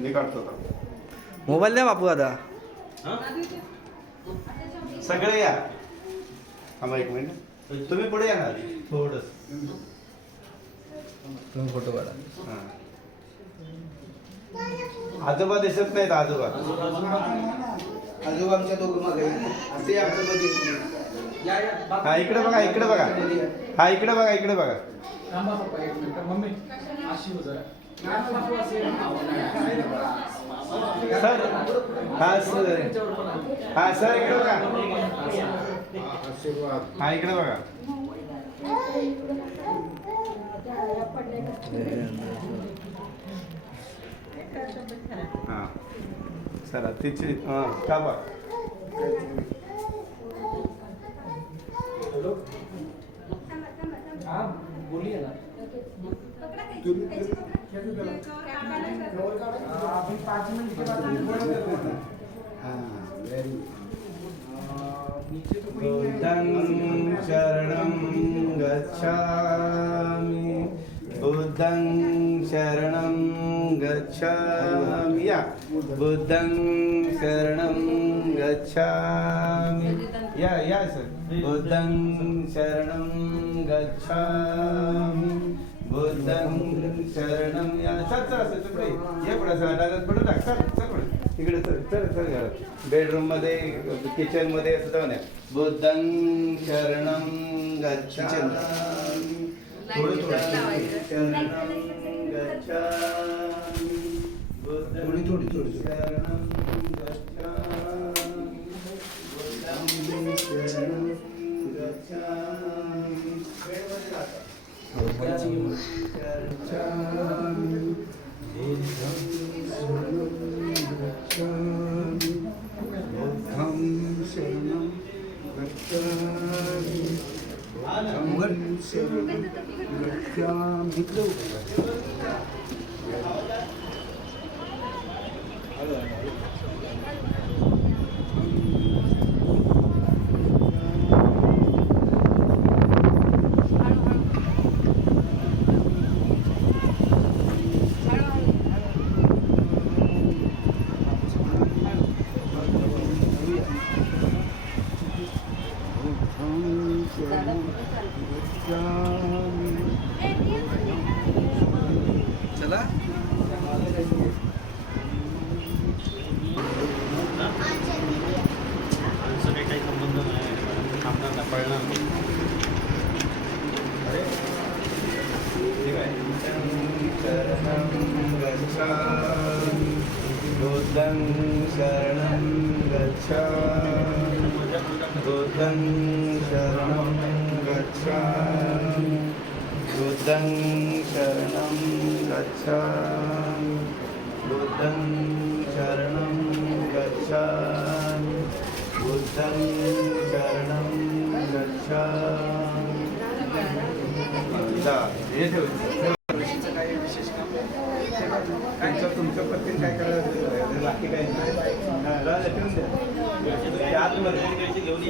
मी काढतो आता. मोबाईल द्या बापू आता. सगळे या. थांबा एक मिनिट. तुम्ही पुढे या ना थोडस. तुम्ही फोटो काढा. आजोबा दिसत नाहीत. आजोबा आजोबा आमच्या दोघं मागे असे आमच्या मध्ये. हा इकडे बघा. इकडे बघा. हा इकडे बघा. इकडे बघा. सर हा सर. हा सर इकडे बघा. हा इकडे बघा. हा चला तिची का बघ. बोलिए ना. अभी 5 मिनट के बाद बुद्धं शरणं गच्छामि. बुद्धं शरणं गच्छामि. या बुद्धं शरणं गच्छामि. या सर. बुद्धं शरणं गच्छामि. बुद्धं शरणं. या चल सर पुढे ये. पुढे सर पुढे टाक. चल पुढे इकडे. चल बेडरूम मध्ये किचन मध्ये असं जाऊन या. बुद्धं शरणं गच्छामि. थोडं शरणं गच्छामि. बुद्धं शरणं गच्छामि. बुद्धं शरणं गच्छामि. चला. काही संबंध नाही. थांबणार ना. पळणार नाही. ठीक आहे. शरणं गच्छामि. बुद्धं शरणं गच्छामि. बुद्धं शरणं गच्छामि. बुद्धं शरणं गच्छामि. बुद्धं शरणं गच्छामि. बुद्धं शरणं गच्छामि. हे ठेव. तुमच्या पत्नीने काय करायचं बाकी काही नाही. ठेवून द्या. आतमध्ये घेऊन